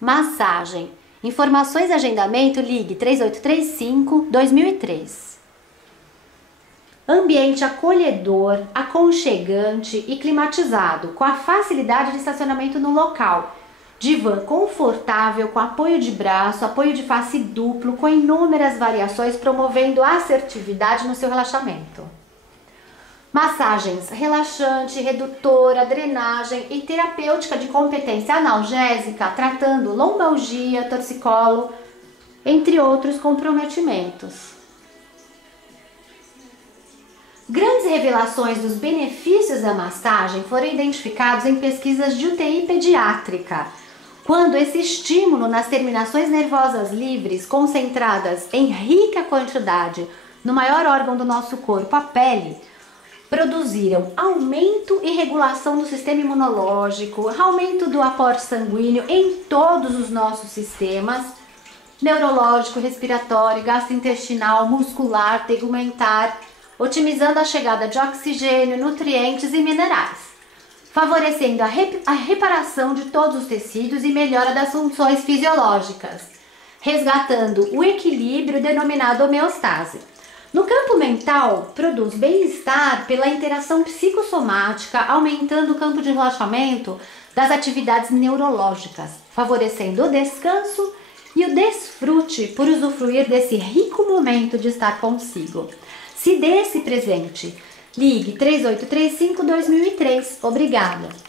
Massagem. Informações e agendamento, ligue 3835-2003. Ambiente acolhedor, aconchegante e climatizado, com a facilidade de estacionamento no local. Divã confortável, com apoio de braço, apoio de face duplo, com inúmeras variações, promovendo assertividade no seu relaxamento. Massagens relaxante, redutora, drenagem e terapêutica de competência analgésica, tratando lombalgia, torcicolo, entre outros comprometimentos. Grandes revelações dos benefícios da massagem foram identificados em pesquisas de UTI pediátrica, quando esse estímulo nas terminações nervosas livres, concentradas em rica quantidade no maior órgão do nosso corpo, a pele, produziram aumento e regulação do sistema imunológico, aumento do aporte sanguíneo em todos os nossos sistemas, neurológico, respiratório, gastrointestinal, muscular, tegumentar, otimizando a chegada de oxigênio, nutrientes e minerais, favorecendo a reparação de todos os tecidos e melhora das funções fisiológicas, resgatando o equilíbrio denominado homeostase. No campo mental, produz bem-estar pela interação psicossomática, aumentando o campo de relaxamento das atividades neurológicas, favorecendo o descanso e o desfrute por usufruir desse rico momento de estar consigo. Se dê esse presente, ligue 3835-2003. Obrigada!